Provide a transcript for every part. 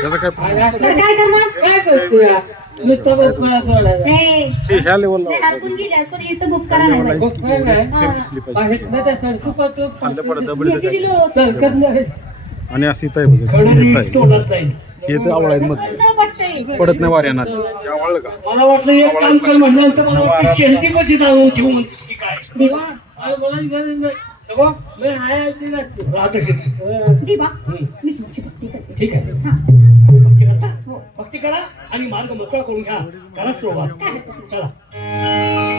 त्याचा काय तर काय करणार काय करतो या नुसतं बोकळा सोडायचा ए, ह्या लेवलला ते हरकून गेल्यास पण इथं बुक करा नाही पाहिजे. बोकळा नाही दिसली पाहिजे बाहेर नाही त्या सडकू पाहतो खाल्लं पडत दबड किती दिलो सरकत नाही आणि अशी इथं आहे बघा खडं इथं नीट आहे. तोंडात जाईल. हे तर आवळ आहेत मग कोणचं पटतंय पडत नाही वाऱ्यानं ते आवळलं का मला वाटलं एक काम कर म्हणल्यानंतर मला वाटतं शेंडी पची आणून ठेवू म्हणतेस की काय दिवा अरे मला गरज नाही तेव्हा मी हाय अशी लागते राहत असेच दिवा मी तुमची भक्ती करते. ठीक आहे हा, भक्ती करता हो. भक्ती करा आणि मार्ग मोकळा करून घ्या करा सुरुवात काय हरकत नाही. चला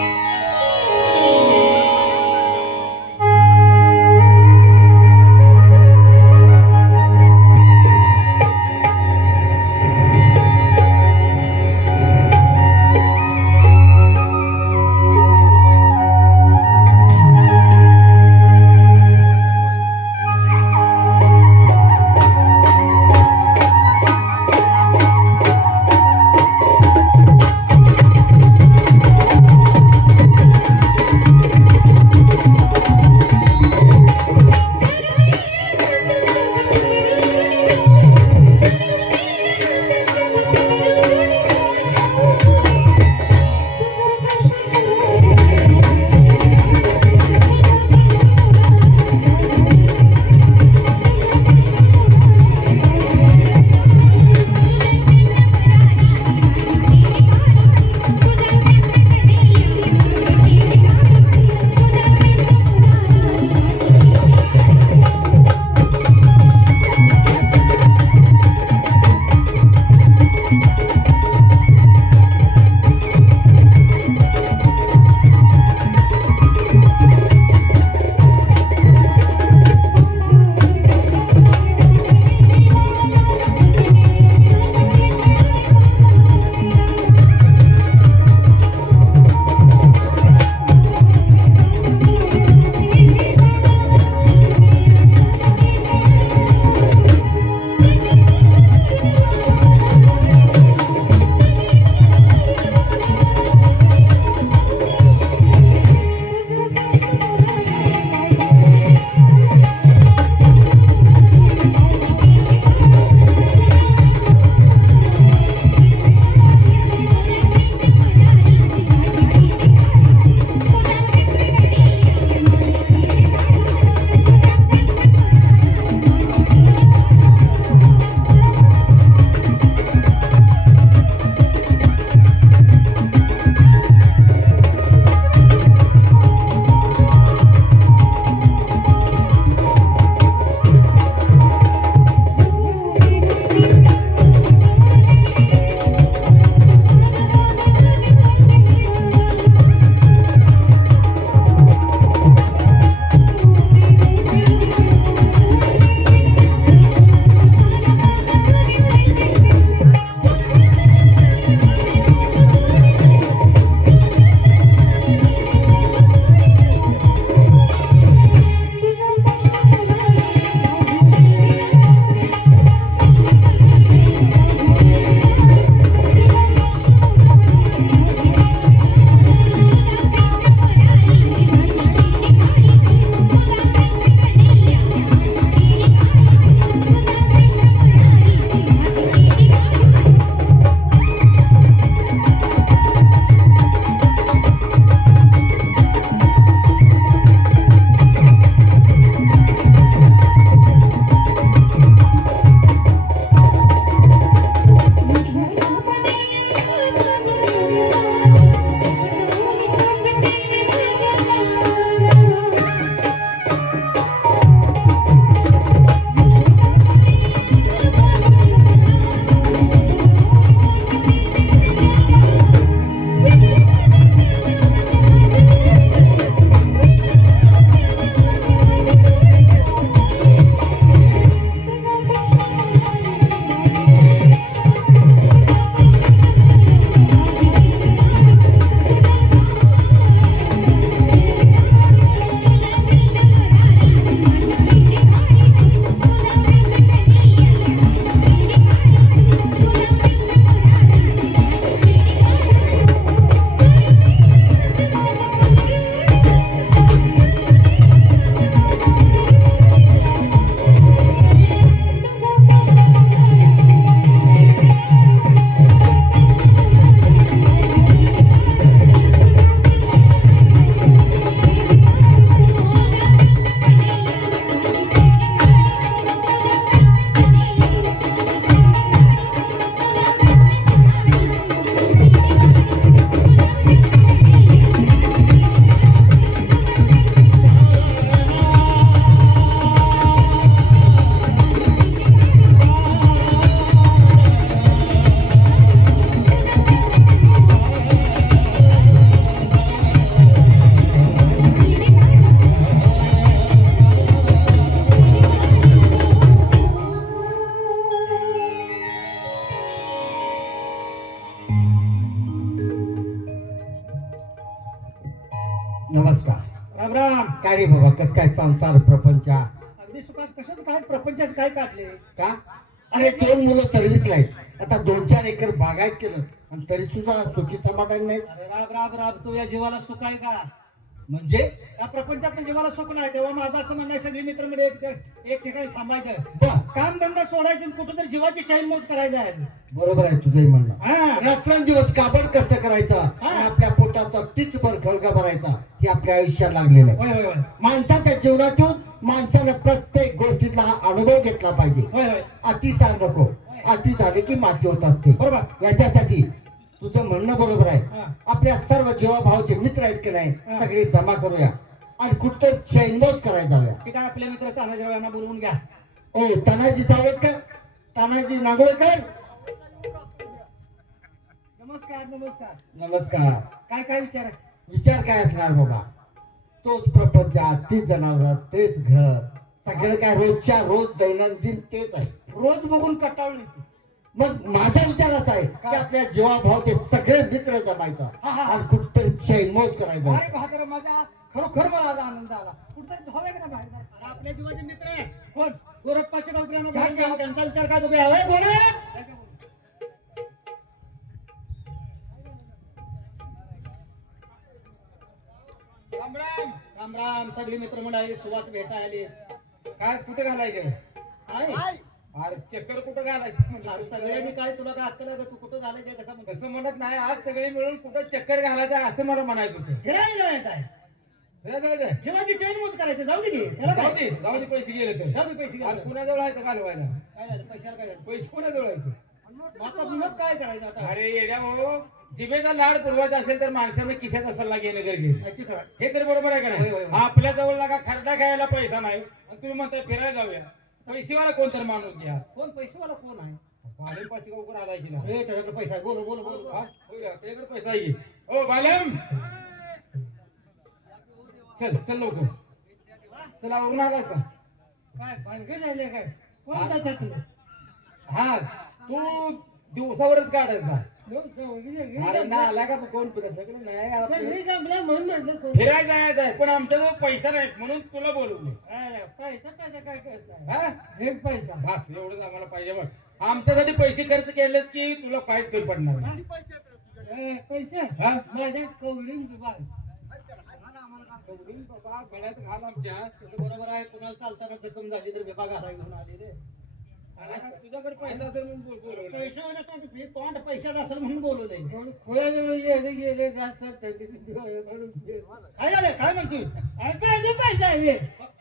काय रे बाबा कस काय संसार प्रपंच अगदी सुखात कशाच काय प्रपंचाच काय काढले का अरे 2 मुलं सर्व्हिसला आहेत आता 2-4 एकर बागायत केलं आणि तरी सुद्धा सुखी समाधान नाही अरे राब राब राब तू या जीवाला सुख आहे का म्हणजे या प्रपंचात जीवाला सुख नाही तेव्हा माझं असं म्हणणं आहे सगळी मित्र मध्ये एक ठिकाणी थांबायचं बर काम धंदा सोडायचं कुठं तरी जीवाची चैन मोज करायचं आहे बरोबर आहे तुझंही म्हणणं हा रात्रंदिवस काबड कष्ट करायचा हा. आणि आपल्या पोटाचा तीचभर खळगा भरायचा हे आपल्या आयुष्यात लागलेलं आहे होय होय होय माणसाच्या जीवनातून माणसानं प्रत्येक गोष्टीतला हा अनुभव घेतला पाहिजे होय होय अति सांग नको अति झाले की माती होत असते बरोबर याच्यासाठी तुझं म्हणणं बरोबर आहे हा. आपल्या सर्व जीवाभावाचे मित्र आहेत की नाही हा. सगळे जमा करूया आणि कुठतर चैनमोज करायला जाऊया ठीक आहे आपले मित्र तानाजीराव यांना बोलवून घ्या ओ तानाजी जावळकर तानाजी नागोळकर नमस्कार नमस्कार नमस्कार काय काय विचार आहे विचार काय असणार बाबा तोच प्रपंच तीच जनावर तेच घर सगळं काय रोजच्या रोज दैनंदिन तेच आहे रोज बघून कटाळली ती. मग माझा विचार असा आहे की आपल्या जीवाभावाचे सगळे मित्र जमायचा हा, हा. आणि कुठतरी चैनमोज करायचा अरे बहादर माझा खरोखर मला आज आनंद आला कुठतरी धावूया का ना बाहेर अरे आपल्या जीवाचे मित्र आहे कोण गोरखपाच्या नोकऱ्यानं घ्या घ्या त्यांचा विचार काय बघूया होय गोरे राम राम राम राम सगळी मित्र मंडळी सुवास भेटा आली काय कुठे घालायचं आहे अरे चक्कर कुठं घालायचं अरे सगळ्यांनी काय तुला काय अक्कल आहे का? तू कुठं घालायचं कसं म्हणतो तसं म्हणत नाही आज सगळे मिळून कुठं चक्कर घालायचं असं मला म्हणायचं होतं फिरायला जायचं आहे फिरायला जायचंय? जीवाची चैन मोज करायचं जाऊ दे की त्याला जाऊ काय? दे पैसे गेले तर जाऊ दे पैसे अरे घ्या. कुणाजवळ आहे का घालवायला काय झालं पैशाला काय झालं पैसे कुणाजवळ आहे ते? मग आता मग काय करायचं आता अरे येड्या हो जिभेचा लाड पुरवायचा असेल तर माणसानं किशाचा सल्ला घेणं गरजेचं माहिती खरं हे तर बरोबर आहे का होय, होय, नाही होय. आपल्या जवळ लागा खरडा खायला पैसा नाही आणि तुम्ही म्हणताय फिरायला जाऊया पैसेवाला कोणतर माणूस घ्या कोण पैसेवाला कोण आहे बालेम पाचगावकर आलाय की ना अरे त्याच्याकडे पैसा आहे बोल बोल बोल हा? होय रे, त्याच्याकडे पैसा आहे की. ओ बालेम चल चल लवकर चला आवरून आलास का काय भानगड झाले काय कोण त्याच्यातलं हा तू दिवसावरच काढायचा अरे ना आला का कोण फिरत सगळं नाही आपलं सगळी जमल्या म्हणून म्हटलं कोण फिरायला जायचं आहे पण आमच्याजवळ पैसा नाही म्हणून तुला बोलवले पैसा पैसा काय करत नाही हा एक पैसा बस एवढंच आम्हाला पाहिजे बघ आमच्यासाठी पैसे खर्च केलेत की तुला काहीच कमी पडणार नाही पैसा हा? माझ्या कवडीन विभाग बाबा गळ्यात घाल आमच्या तुझं बरोबर आहे कुणाला चालताना जखम झाली तर विभाग आला घेऊन आले रे तुझ्याकडे पैसा असेल म्हणून बोलवलं. पैसे होईल तर तोंड पैशात असेल म्हणून बोलवलंय थोडं खोळ्याजवळ गेले गेले जास्त काय झालं काय म्हणतोय पाहिजे पैसा आहे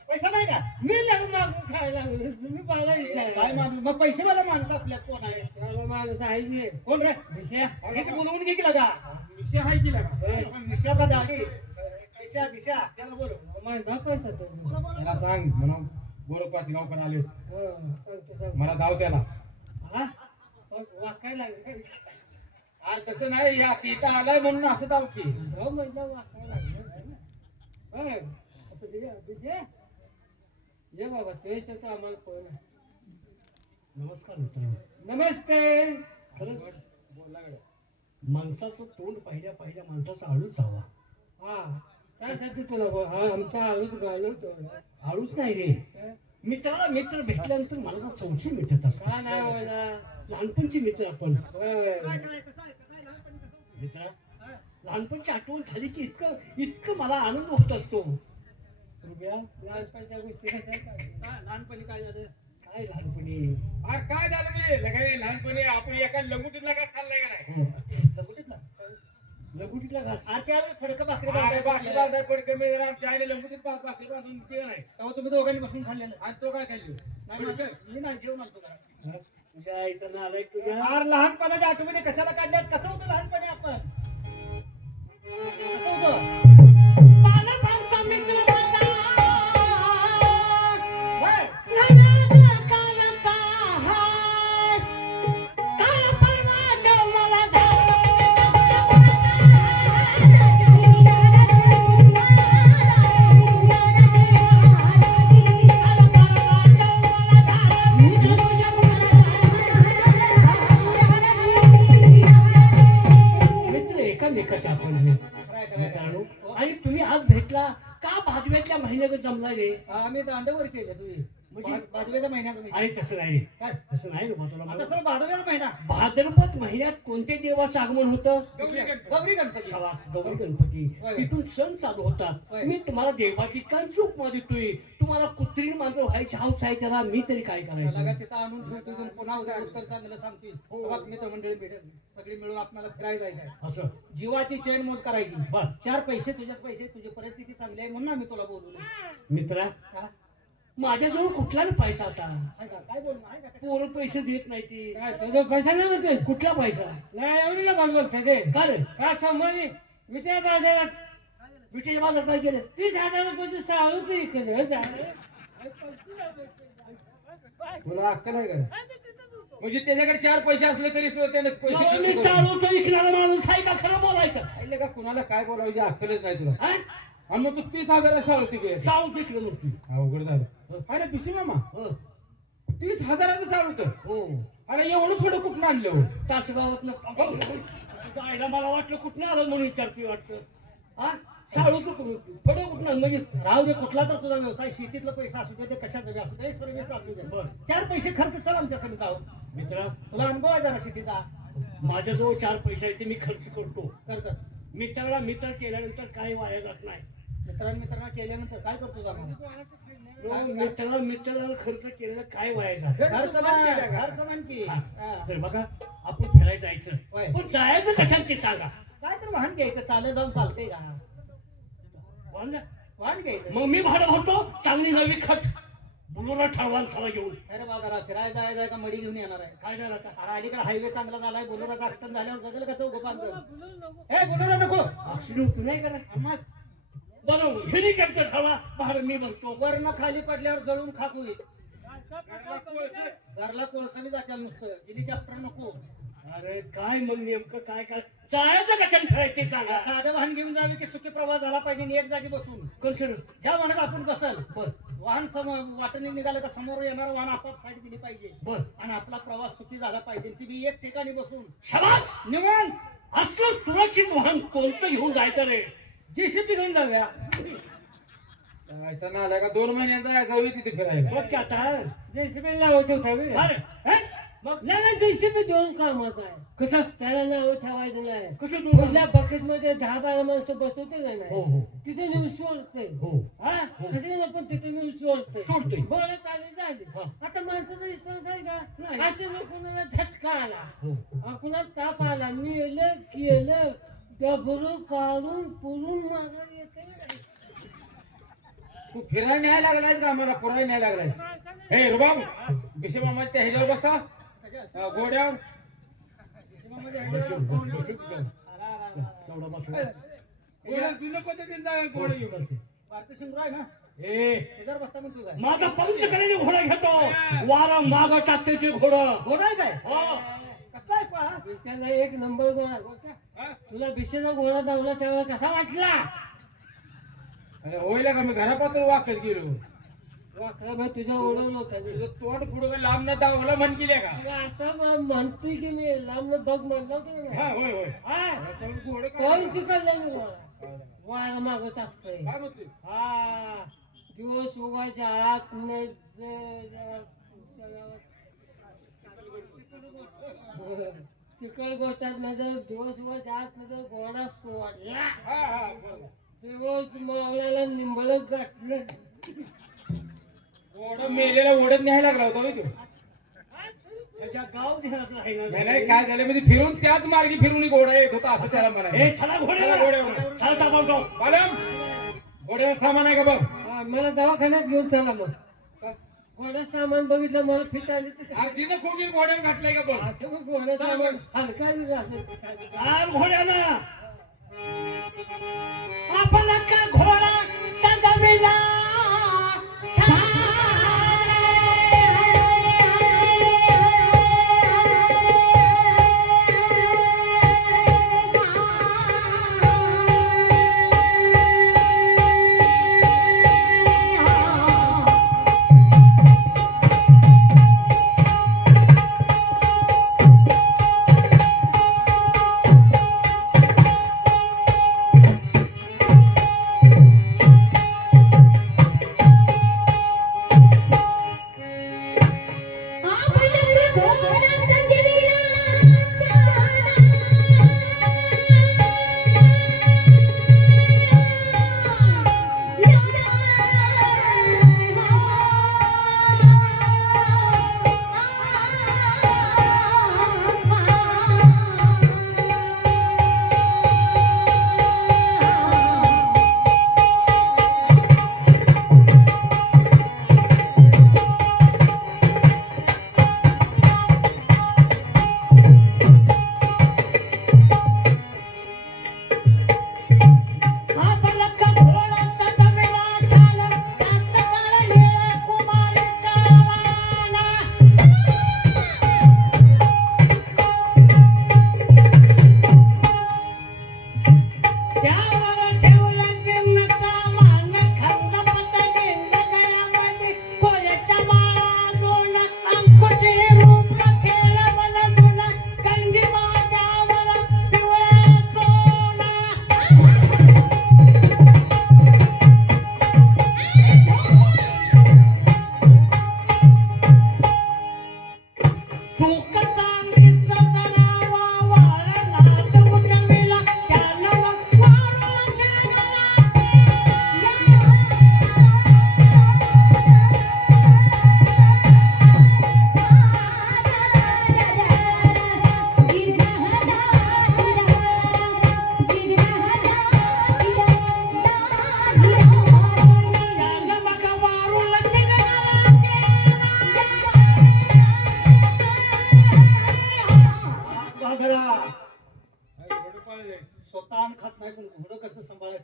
पैसा नाही का मी लागून मागून खायला लागलो तुम्ही मला काय विचार माणूस मग पैसेवाला माणूस आपल्यात कोण आहे माणूस आहे की कोण रे विषय अरे ते बोलवून घे की लगा विषय आहे की लागा विषयाला दाढी पैशा बिशा त्याला बोलव माझा पैसा तो त्याला सांग म्हणून गोरख पाचगावकर आले सांगतो मला धाव त्याला हा वाकायला लागलं आज तसं नाही या तिथं आलाय म्हणून असं धाव की जाऊ म्हणजे वाकायला लागलं होय विषय ये बाबा तेच आम्हाला कोण नमस्कार मित्रांनो नमस्ते खरंच माणसाचं तोंड पहिल्या माणसाचा आळूच हवा हा त्यासाठी तुला हा आमचा आळूच घालवतो आळूच नाही रे मित्राला मित्र भेटल्यानंतर मला संशय मिटत असतो का नाही व्हायला लहानपणचे मित्र आपण होय. मित्र लहानपणची आठवण झाली की इतकं मला आनंद होत असतो रुपया लहानपणच्या गोष्टी कशा काय लहानपणी काय झालं काय लहानपणी अरे काय झालं मी लगाय लहानपणी आपण एका लंगुटीतला घास खाल्लाय का नाही लगुटीतला घास त्यावेळी फडकं भाकरी अरे बाकी बांधायला बांधाय पडकं मिळेल आमच्या आईने लंगुटीत भाकरी बांधून दिलं नाही तेव्हा तुम्ही दोघांनी बसून खाल्लेलं आणि तो काय खाल्ली नाही मी नाही जेवण आलतो घरात. तुझ्या आईचं नालाय तुझ्या यार लहानपणाच्या आठवणी कशाला काढल्यास कसं होतं लहानपणी आपण कसं होतं बालपणचा मित्र माझा. होय. रंगातला काळाचा हाय. काळ परवा जो मला मित्र एकामेकाच्या आपण मित्रांनो आणि महिन्यात जमला रे आम्ही दांडवर केले तुम्ही म्हणजे? भादव्याचा महिन्याचा महिना. अरे तसं नाही रे काय तसं नाही रे बा तुला आता मला. सर भादव्याचा महिना भाद्रपद महिन्यात कोणत्या देवाचं आगमन होतं? गौरी गणपती सवास गौरी गणपती. होय. तिथून सण चालू होतात. होय. मी तुम्हाला देवाधिकांची उपमा देतोय. तुम्हाला कुत्रीण मांजर व्हायची हाऊस आहे त्याला मी तरी काय लगा करायचं? तिथं आणून ठेवतो इथून पुन्हा उद्या उत्तर चांगलं सांगतील तेव्हा मित्रमंडळी भेटेल सगळी मिळून आपल्याला फिरायला जायचं आहे. असं जीवाची चैन मोज करायची बर. 4 पैसे तुझ्याच पैसे तुझी परिस्थिती चांगली आहे म्हणून आम्ही तुला बोलवलं. मित्रा का? माझ्याजवळ कुठला रे पैसा आता? आहे का? काय बोल आहे का? पोरं पैसे देत नाही ती. काय तुझा पैसा नाही म्हणतोय कुठला पैसा? नाही एवढीला बोलतोय ते का रे काय संबंधी विचार बाजारात विटेच्या बाजार काय केलं? 30,000 रुपयाचं साळू तू इकडे तुला अक्कल आहे का? म्हणजे त्याच्याकडे 4 पैसे असले तरी सुद्धा त्याने पैसे मी खर्च करू. सारू तो विकणारा माणूस आहे का खरं बोलायचं? पाहिलं का कुणाला काय बोलायची अक्कलच नाही तुला. हा? आणि मग तू 30,000 सावती गेली. सारू विकलं मग तू. अवघड झालं. अरे पिशी मामा हो 30,000चं सावत. हो अरे एवढं थोडं कुठं आणलं हो? तासगावात आईला मला वाटलं कुठनं आलं म्हणून विचारतोय वाटतं. हा साडू फडं कुठनं म्हणजे राहू दे कुठला तर तुझा व्यवसाय शेतीतला पैसा असू दे ते कशाचा बी असू दे सर्व्हिस असू दे बरं. 4 पैसे खर्च चल आमच्या संग जाऊ मित्रा तुला अनुभव आहे जरा शेतीचा माझ्याजवळ 4 पैसे आहेत ते मी खर्च करतो. कर मित्राला मित्र केल्यानंतर काही वाया जात नाही. मित्रांना केल्यानंतर काय करतो जाऊन मित्राला खर्च केलेला काय वाया जात घरचं म्हण की हा. हा. तर बघा आपण फिरायला जायचं होय. पण जायचं कशात ते सांगा. काय तर वाहन घ्यायचं चालत जाऊन चालतंय का वांगा? वाहन घ्यायचं मग मी भाडं भरतो चांगली नवी खट बुलोरा ठरवाल चला घेऊन. अरे बाजारात फिरायला जायचं आहे का मडी घेऊन येणार आहे काय झालं आता? अरे अलीकडे हायवे चांगला झालाय बोलोराचा ऍक्सिडेंट झाल्यावर सगळं का चौघ पांच ए बोलोरा नको ऍक्सिडेंट नाही करा मग बरोबर हेलिकॉप्टर ठरवा भाडं मी भरतो. वरनं खाली पडल्यावर जळून खाकू घरला कोळसा जात्या नुसतं हेलिकॉप्टर नको अरे काय मग नेमकं काय काय जायचं कशाने फिरायचं ते सांगा. साधं वाहन घेऊन जावे की सुखी प्रवास झाला पाहिजे आणि एक जागी बसून कन्सिडर ज्या वाहनात आपण बसल बर वाहन समोर वाटणी निघालं का समोर येणार वाहन आपाप साईड दिली पाहिजे बर आणि आपला प्रवास सुखी झाला पाहिजे ती बी एक ठिकाणी बसून शाबास. निवांत असलं सुरक्षित वाहन कोणतं घेऊन जायचं रे? जेसीबी घेऊन जाऊया जायचं ना आला का 2 महिन्यांचा यायचा होईल तिथे फिरायला. बघ की आता जेसीबी नाव ठेवतावे अरे हे? मग नाही जेसीबी दोन कामाचं आहे कसं त्याला नाव ठेवायचं नाही कसं तू कुठल्या बकेट मध्ये 10-12 माणसं बसवते का हो नाही हो तिथे नेऊन सोडते हो हा कसं आपण तिथे नेऊन सोडते सोडतोय. बरं चालेल झाली हा. आता माणसाचा विश्वास आहे का नाही. अचानक कुणाला झटका आला हो कुणाला ताप आला नेलं केलं डबरू काढून पुरून मागं येते तू फिरायला न्यायला लागलाय का आम्हाला पुरायला न्यायला लागलाय? हे रुबाब बिशे मामा त्या ह्याच्यावर बसता घोड्यावर तेवढा बस जुन्या पद्धतीने जा घोडे घेऊन. भारती सिंधू आहे ना ए त्याच्यावर बसता म्हणतो काय माझा पंच करायला घोडा घेतो वारा माग टाकते ते घोडं. घोडा आहे काय हो कसला आहे पहा बिशाला एक नंबर गोळा तुला बिशेचा गोळा धावला तेव्हा कसा वाटला अरे होईल का मी घरापासून वाकत गेलो. वाकरा मग तुझ्या ओढवलं होतं तुझं तोंड पुढं काय लांब न दावला म्हण गेले का? तुला असं म्हणतोय की मी लांब बघ म्हणलं होतं का हा नाही? होय होय. हा आता घोडं कोण काय चिकललं मी गोळा वाया माग टाकतोय काय म्हणतोय? हा दिवस उगाच्या आत चिकल गोष्टात नजर दिवस उगाच्या आत नजर गोडा सोडला हा हा बरोबर. दिवस मावळ्याला निंबळ गाठलं घोडं मेलेला ओढत न्यायला लागला होता होय तो. त्याच्या गाव ध्यानात नाही राहिलं. नाही, काय झालं म्हणजे फिरून त्याच मार्गी फिरून घोडा येत होता असं त्याला ए म्हणाले. चला घोड्याला घोड्यावर. चला ताबडतोब. बालम घोड्याला सामान आहे का बघ? हा, मला दवाखान्यात घेऊन चला मग घोडा सामान बघितलं मला फिट आली अरे तिनं खोगीर घोड्यावर घातलंय का बघ? असं मग घोडा सामान हलका बी असं चाल घोड्याला आपला का घोडा सजविला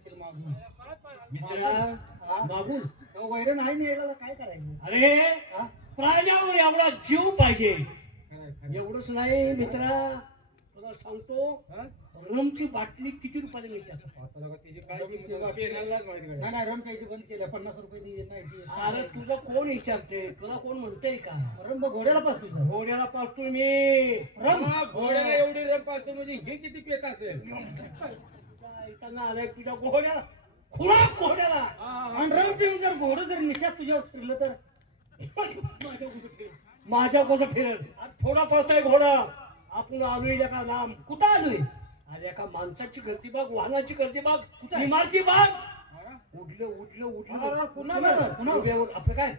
पाचशे मागून मित्रा मागून तो वैर नाही न्यायला काय करायचं अरे हा? प्राण्यावर एवढा जीव पाहिजे एवढंच नाही मित्रा तुला सांगतो रमची बाटली किती रुपयाला मिळतात आता लगा तिची काय किंमत आहे, पेनालाच माहिती नाही गड्या. नाही रम प्यायची बंद केलं 50 रुपये नाही अरे तुझं कोण विचारते तुला कोण म्हणतंय का रम बघ घोड्याला पास तुझा घोड्याला पाचतोय मी हा, घोड्याला एवढी रम पाचतो म्हणजे हे किती पेत असेल आलाय तुझ्या घोड्याला खुळा घोड्याला आणि रम पिऊन जर घोडं जर निशात तुझ्यावर फिरलं तर माझ्या कसं फिरल थोडा पळतोय घोडा आपण आलोय का लांब कुठं आलोय अरे एका माणसाची गर्दी बघ वाहनाची गर्दी बघ इमारती बघ उडलं उडलं उडलं पुन्हा आपलं काय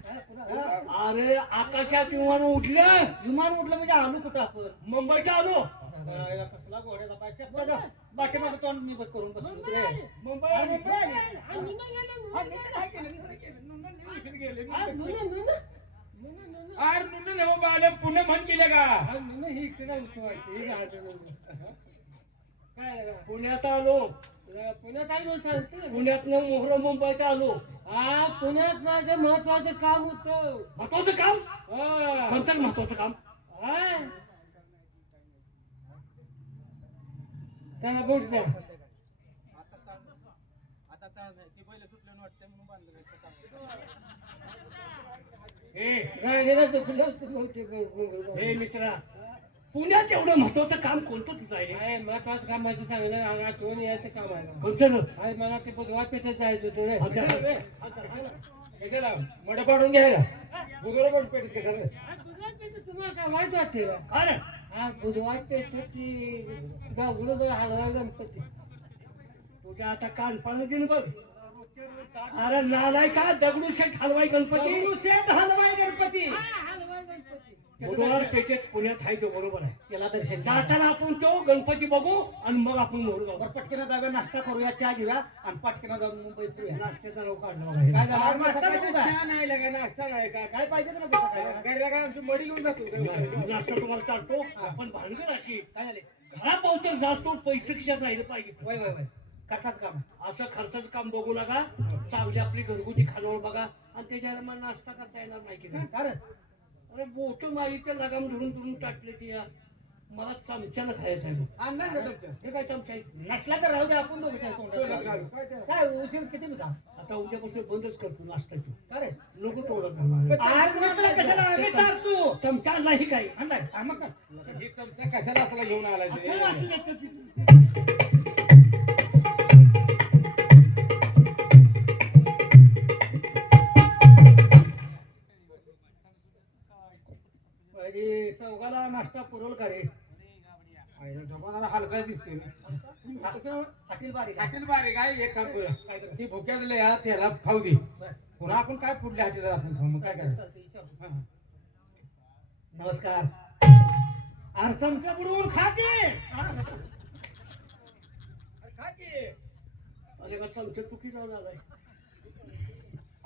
अरे आकाशात विमान उडलं विमान उठलं म्हणजे आलो कुठं आपण मुंबईत आलो कसला घोड्याचा पाचशे बाकी माझं तोंड मी बस करून बसलो रे मुंबई अरे नुन लेवा बाले पुणे म्हण केले का पुण्यात आलो पुण्यात आलो सांगते पुण्यातनं मोहर मुंबईत आलो हा पुण्यात माझं महत्वाचं काम होतं महत्वाचं काम हा. कोणतं महत्वाचं काम हा. चला बोट द्या राहिलेला चुकलं असतं मग ते हे मित्रा पुण्यात एवढं महत्वाचं काम कोणतं तुझं आहे काय महत्वाचं काम माझं चांगलं आठवण यायचं काम आहे कोणतं अरे मला ते बुधवार पेठेत जायचं होतं रे कशाला मड पाडून घ्यायला बुधवार पण पेट कशाला आज बुधवार पेठेत तुम्हाला काय वाईट वाटते का काय रे? हा बुधवार पेठेतली दगड हलवा गणपती तुझ्या आता कान पाणी दिन बघ अरे नालाय का दगडूशेठ हलवाई गणपती शेत हलवाय गणपती हलवा गणपती बुधवार पेठेत पुण्यात आहे तो बरोबर आहे त्याला दर्शन जाताना आपण तो गणपती बघू आणि मग आपण मोरू जाऊ बरं पटकन जाऊया नाश्ता करूया चहा घेऊया आणि पटकन जाऊन मुंबईत फिरूया नाश्त्याचा लोक काढला काय बघा. झालं नाश्ता करू का? चहा नाही लागा नाश्ता नाही का काय पाहिजे तुला कसं काय घरला काय आमची मडी घेऊन जातो नाश्ता तुम्हाला चालतो पण भानगड अशी काय झाले घरापावतर जास्त पैसे खिशात राहिले पाहिजे वय वय वय खर्चाचं काम असं खर्चाचं काम बघू नका चांगली आपली घरगुती खानावळ बघा आणि त्याच्यावर मला नाश्ता करता येणार नाही की नाही कारण अरे बोट माझी ते लगाम धरून धरून टाकले की या मला चमच्यानं खायचं आहे बघ. आणणार का तुमच्या हे काय चमचा आहे नसला तर राहू दे आपण दोघं त्या तोंडात घालू. काय ते? काय उशीर किती मी का आता उद्यापासून बंदच करतो नाश्त्याची का रे लोक तोडत नाही आज नंतर कशाला आम्ही चालतो चमचा नाही काही आणलाय हा मग काय? ही चमचा कशाला असला घेऊन आलाय ते? असं असू देत ते. अरे चौघाला नाश्ता पुरवल का रे आईला डबा जरा हलका दिसतोय हातील बारीक हाटेल बारीक आहे एक काम करूया काय करू? ती भुक्याच लय हा, त्याला खाऊ दे बरं. पुन्हा आपण काय फुडले हाटेला आपण खाऊ मग काय करायचं चालतंय, विचारतो. हा, हा. नमस्कार अरे चमचा बुडवून खा की खा की अरे बा चमचा चुकीचा झालाय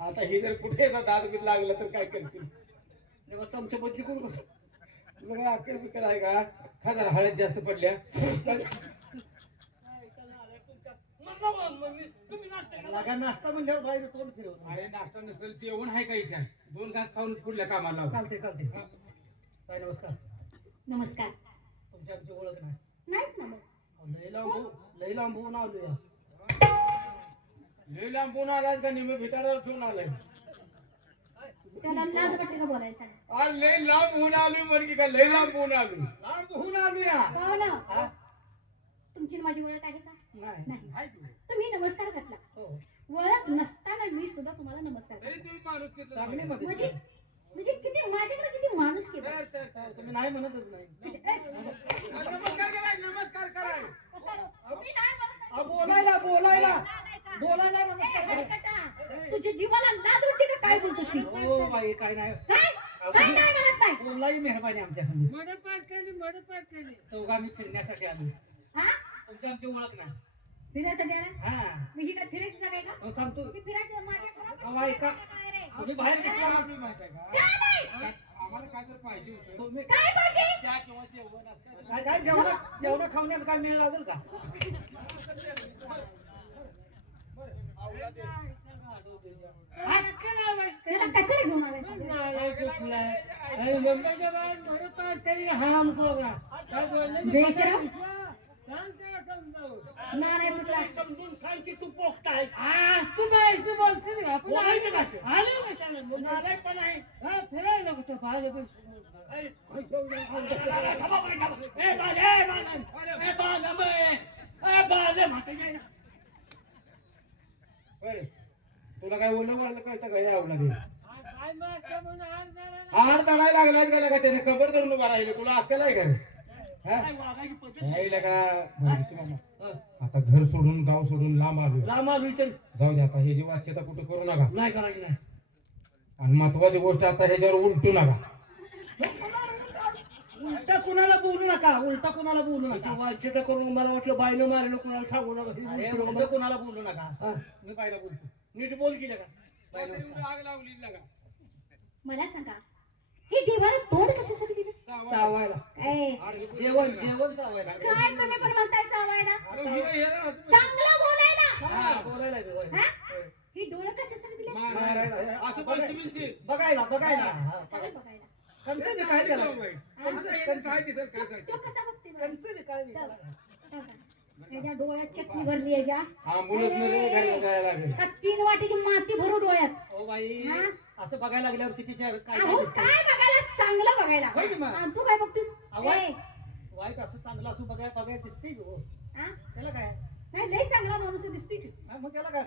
आता ही जर कुठे येतात दात बीत लागलं तर काय करतील अरे बा चमचा बदली कोण करतो? तुला काय अक्कल बिकल आहे का खा जरा हळद जास्त पडल्या लागा नाश्ता म्हणल्यावर बाहेर तोंड फिरवलं अरे नाश्ता नसेल जेवण आहे काहीच आहे 2 घास खाऊन पुढल्या कामाला लाव. चालते चालते काय नमस्कार नमस्कार तुमची आमची ओळख नाही नाहीच ना मग लई लांबून आलो या लय लांबून आलाय का निम्मे भितारावर ठेवून आलाय त्याला लाज वाटते का बोलायचं अरे लय लांब होऊन आलो म्हणजे का लय लांब होऊन आलो लांबून आलो या हो ना हा? तुमची आणि माझी ओळख आहे का नाही नाही हाय तू. तुम्ही नमस्कार घातला हो ओळख नसताना मी सुद्धा तुम्हाला नमस्कार तरी घातला. तुम्ही माणूस किती चांगली चांगले मदत म्हणजे म्हणजे किती माझ्याकडे किती माणूस केला तुम्ही नाही म्हणतच नाही नमस्कार कराय नमस्कार कराय मी नाही म्हणत नाही. बोलायला बोलायला नाही का? बोलायला ए, नमस्कार करा. हलकटा, तुझ्या जीवाला लाज वाटते का काय बोलतोस ती हो बाई काय नाही काय काय नाही म्हणत नाही बोललाही मेहरबानी आमच्या संग मडपाट केली चौघा मी फिरण्यासाठी आलो हा तुमची आमची ओळख नाही फिरायसाठी आला हा मी ही काय फिरायची जागा आहे का हो सांगतो मी फिरायचं माझ्या घरापाशी अहो, ऐका. फिरायचं काय रे? तुम्ही बाहेर दिसला आम्ही माहित आहे का काय नाही? आम्हाला काय तर पाहिजे होतं तुम्ही काय पाहिजे चहा किंवा जेवण असतं काय काय जेवणा खावण्याचं काय मेळ लागेल का त्याला कशाला घेऊन आलाय बेशरम नालाय कुठला समजून सांग की तू पोकताय बोलायचं कसं? फिरायला कुठं पाहिलं ए, बाले म्हातारी आहे ना. बरं तुला काय बोलणं बोलायला कळतं का या आवला काय मागचं म्हणून हार दडायला लागलाय का त्याने कबर धरून उभा राहिले तुला अक्कल आहे का रे? हा? काय वागायची पद्धत यायला का भरतीची मामा. आता घर सोडून गाव सोडून लांब आलो लांब आलोय तर जाऊ दे आता हे जी वाच्यता कुठं करू नका नाही करायची नाही. आणि महत्वाची गोष्ट आता ह्याच्यावर उलटू नका उलटा कुणाला बोलू नका उलटा कुणाला बोलू नका वाच्यता करून मला वाटलं बायनं मारलं कुणाला सांगू नका. अरे उलटा कुणाला बोलू नका हा, मी पाहिला बोलतो नीट बोल की का आग लावली लागा मला सांगा हे देवाला तोंड कशासाठी दिलं चावायला काय जेवण जेवण चावायला काय तुम्ही पण म्हणताय चावायला चांगलं बोलायला हा, बोलायला बी, होय. हा? ही डोळं कशासाठी दिले मारायला. असं पंचमींची बघायला बघायला हा, काय बघायला कंचं बी काय त्याला काय दिसेल काय सांग तो कसा बघते बरं? कंचं बी काय बी त्याला. त्याच्या डोळ्यात चटणी भरली याच्या आंबुलच मध्ये घराला जायला लागेल का 3 वाटीची माती भरू डोळ्यात ओ बाई हा? असं बघायला लागल्यावर किती काय अहो काय दिसतं. काय बघायला चांगलं बघायला होय की मग? आणि तू काय बघतोस आवाज? ए, वाईट असं चांगलं असं बघायला दिसतेच हो हा? त्याला काय नाही लय चांगला माणूस दिसतोय की हा, मग त्याला काय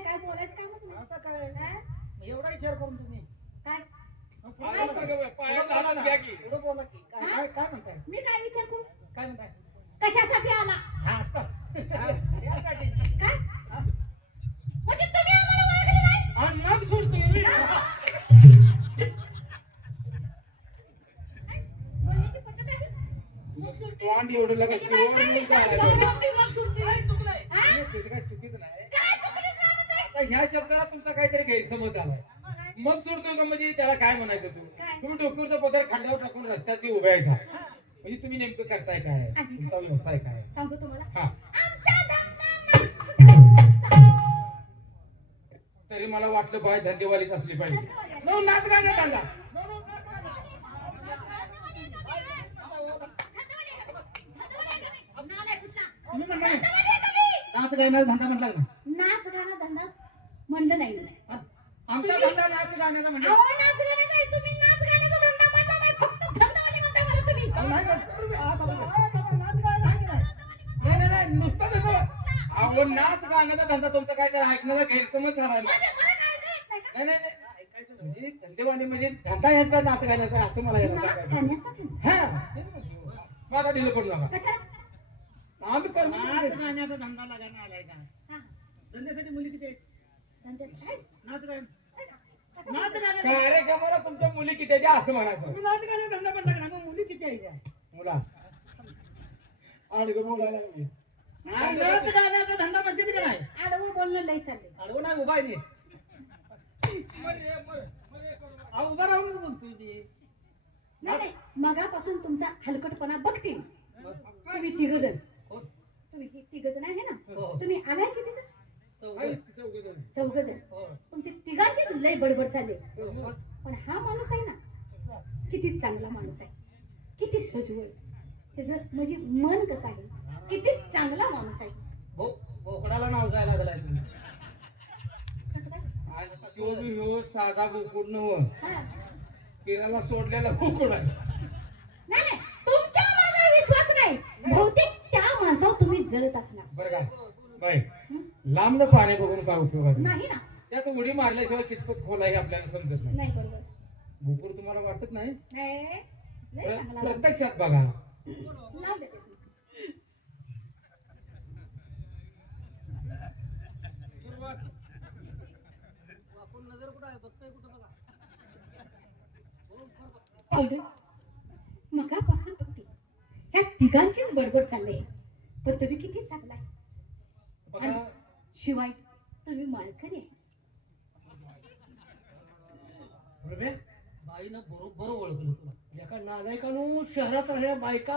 काय बोलायचं कामच नाही आता काय हा? एवढा विचार करून तुम्ही काय मग पुढे बोला ना. पायात पुढे बोला ना. घ्या की. पुढे बोला की काय काय काय म्हणताय मी काय विचार करू काय म्हणताय कशासाठी आला हा आता. यासाठी काय म्हणजे तुम्ही आम्हाला ओळखलं नाही आणि मग सोडतोय रे. बोलण्याची पद्धत आहे मग सुटते तोंड एवढं लगा त्याची बाई काय विचार करते, मग सुटते हा? त्याचं काय चुकीचं नाही काय चुकलं काय म्हणताय? आता ह्या शब्दाला तुमचा काहीतरी गैरसमज झालाय काय? मग सोडतोय का म्हणजे त्याला काय म्हणायचं तू काय? तुम्ही डोक्यावरचा पदर खांद्यावर टाकून रस्त्याची उभ्यायचा म्हणजे तुम्ही नेमकं करताय काय तुमचा व्यवसाय काय सांगू तुम्हाला हा आमचा धंदा तरी मला वाटलं बाय धंदेवालीच असली पाहिजे no, नाच गाणं धंदा तुम्ही म्हणला ना, नाच गाण्याचा धंदा म्हटला ना नाच गाणं धंदा म्हणलं नाही हा? आमचा धंदा नाच गाण्याचा म्हणजे अहो, नाच गाण्याचा आहे. तुम्ही नाच गाण्याचा धंदा म्हणता नाही फक्त धंदावाली म्हणताय मला तुम्ही अहो, नाही करत. आता बघा, आता बघा, नाच गाणं आहे की नाही? नाही नुसतं देतो अहो नाच गाण्याचा धंदा तुमचा काय तर ऐकण्याचा गैरसमज झालाय मला काय कळत नाही का? नाही ऐकायचं म्हणजे धंदेवाली म्हणजे धंदा ह्यांचा नाच गाण्याचा असं मला यायला नाच सांगायचं. गाण्याचा धंदा हा मग आता दिलं पडू नका कशाला आम्ही करतो नाच गाण्याचा धंदा लागायला आलाय का हा धंद्यासाठी मुली किती आहेत धंद्याचं काय नाच गाणं कसं नाच गाणं कार्यक्रमाला तुमच्या मुली किती आहे त्या असं म्हणायचं तुम्ही नाच गाण्याचा धंदा म्हटला का मग मुली किती आहेत काय? मुला आडगं बोलायला लागली नाच गाण्याचा धंदा म्हणते का नाही आडवं बोलणं लय चाललंय अडवं नाही उभा आहे मी अहो, उभा राहूनच बोलतोय मी नाही मगापासून तुमचा हलकटपणा बघते तुम्ही तिघजण हो. तुम्ही तिघजण आहे ना हो. तुम्ही आलाय किती चौघं. चौघजण हो. तुमचे तिघांचीच लय बडबड चालले हो. पण हा माणूस आहे ना किती चांगला माणूस आहे किती सजवळ त्याचं म्हणजे मन कसं आहे किती चांगला माणूस आहे बोकडाला नाव जायला लागलाय तुम्ही कसं काय आणि तो बी ह्यो साधा बोकुड नव हा पिराला सोडलेला बोकुड आहे नाही तुमच्यावर माझा विश्वास नाही बहुतेक त्या माणसावर तुम्ही जळत असणार बरं का बाई लांब पाणी बघून काय उपयोगाचं नाही ना त्यात उडी मारल्याशिवाय कितपत खोल आहे आपल्याला समजत नाही नाही बरोबर बोकुड तुम्हाला वाटत नाही नाही लय चांगला प्रत्यक्षात बघा नाव देतेस ना. नजर कुठं आहे बघताय कुठं बघा पाहिलं मगापासून बघते ह्या तिघांचीच बडबड चालले पण तुम्ही किती चांगला आहे बघा शिवाय तुम्ही मालकरी आहे रुबे, बाईनं बरोबर ओळखलं तुला एका नालायकानं शहरात राहणाऱ्या बायका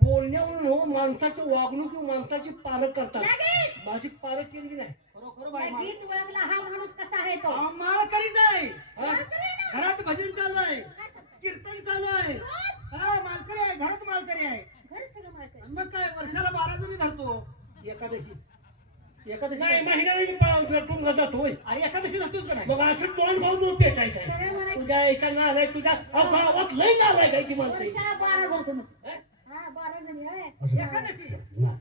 बोलण्यावरून हो माणसाची वागणूक माणसाची पालक करतात लगेच माझी पालक केली नाही खरोखर बाई माल- लगेच ओळखला हा माणूस कसा आहे तो. अहो, माळकरीच आहे हा? घरात भजन चालू आहे काय सांगता? कीर्तन चालू आहे हा मालकरी आहे घरात मालकरी आहे घर सगळं मालक आहे. आणि मग काय वर्षाला 12 जणी धरतो एकादशी नाही महिन्याने तुमचा जातो होय. अरे एकादशी धरतोच का नाही मग असं दोन भाऊ दूध पेटायचं आहे. सगळं म्हणायचं. तुझ्या यायचा नालाय तुझ्या अहो, गावात लई नालाय काय ती माणसं वर्षाला 12 धरतो मग. हा? हा 12 जणी आहे. एकादशी जाऊ द्या.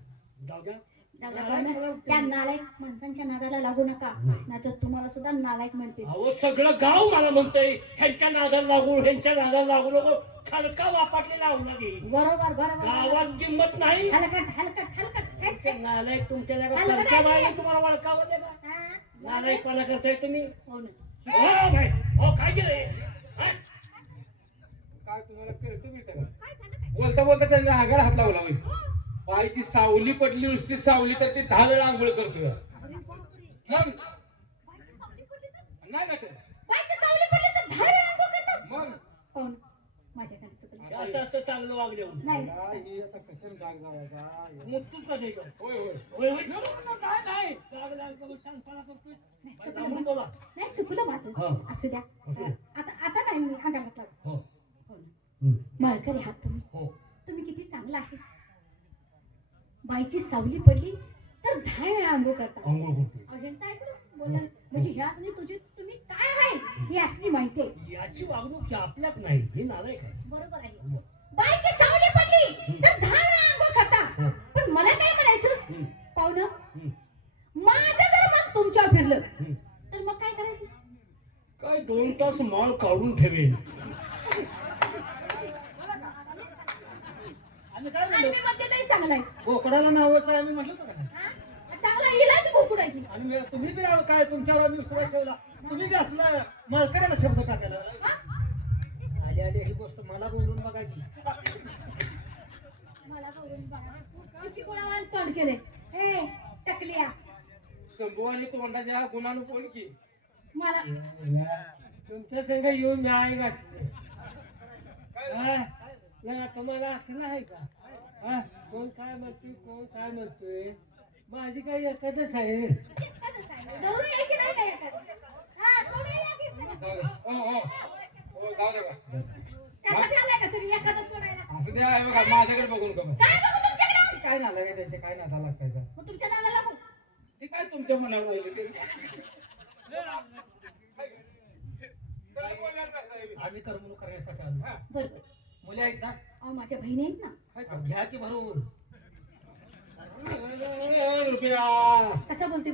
जाऊ द्या पाहुणं. त्या नालायक माणसांच्या नादाला लागू नका नाहीतर तुम्हाला सुद्धा नालायक म्हणतील. अहो सगळं गाव मला म्हणतंय ह्यांच्या नादाला लागू ह्यांच्या नादाला लागू नको खडका वापरले लावू लागे बरोबर बरोबर. गावात किंमत नाही हलकट हलकट हलकट. तुमच्या नालायक तुमच्या जागा हलकट सारख्या आहे. बाईला तुम्हाला वळकावं का हा, नालायकपणा करताय तुम्ही हो ना. हो भाई हो काय केलंय हा? काय तुम्हाला कळतं मिळतं का काय झालं काय? बोलता बोलता त्यांच्या अंगाला हात लावला होय बाईची सावली पडली नुसती सावली तर ती 10 वेळा आंघोळ करतोय अरे बापरे. मग बाईची सावली पडली तर नाही का ते? बाईची सावली पडली तर 10 वेळा अंघोळ करतात. मग पाहुणं, माझ्याकडे चुकलं. असं असं चांगलं वागले नाही मला ही आता कशाने डाग जावायचा मुक्तूच का द्यायचं होय होय होय होय नाही नाही राग लागला मग शांतपणा करतोय नाही, मला चुकलं दाबून माझं. बोला नाही चुकलं माझं. हा. असू द्या. असू द्या. आता नाही मी अंगाला लागला. हो हो ना. मळकरी आहात तुम्ही. हो तुम्ही किती चांगला आहे. बाईची सावली पडली तर 10 वेळा अंघोळ करता. अंघोळ करतोय अहो, ह्यांचं ऐकलं बोललं म्हणजे ह्या असली तुझी तुम्ही काय आहे ही असली माहिती आहे. याची वागणूक ही आपल्यात नाही हे नालायक आहे बरोबर आहे. बाईची सावली पडली तर 10 वेळा अंघोळ करता. हो. पण मला काय म्हणायचं हम्म. पाहुणं हम्म. माझं जर मन तुमच्यावर फिरलं हम्म. तर मग काय करायचं. काय 2 तास माळ काढून ठेवेल आम्ही काय आणि म्हणलो मी म्हणते नाही चांगलं आहे. बोकडाला नावच आहे आम्ही म्हटलं होतं का नाही हा? चांगला इलाज बोकूड आहे की. आणि तुम्ही बी राव काय तुमच्यावर आम्ही विश्वास ठेवला तुम्ही बी असला मळकऱ्याला शब्द टाकायला लागला. हा? आले आले ही गोष्ट मला बोलून बघा की मला बोलून बघा. चिकी गुणावान तोंड केले. ए टकलिया संभवानी तोंडाच्या गुणानं कोण की मला तुमच्या संग येऊन मी आहे घातले ना तुम्हाला असलं आहे का हा कोण काय म्हणतोय कोण काय म्हणतोय माझी काही एखादच आहे एखादंच आहे. धरून यायची नाही का एखादी. हा, सोडायला घेतलं ना. जाऊ दे. हो हो जाऊ दे बा. त्यासाठी आलाय का सगळी एखादं सोडायला. असं द्या आहे बघा माझ्याकडे बघून का काय बघू तुमच्याकडे. काय नाला काय त्यांचे काय नादा लागतायचा मग तुमच्या नादाला बघू. ते काय तुमच्या मनावर राहिले ते सरळ बोलणार कसं आहे? आम्ही करमणूक करण्यासाठी आलो बरोबर. मुली आहेत ना अहो माझ्या बहिणी आहेत ना. घ्या की भरून रुपया कसा बोलते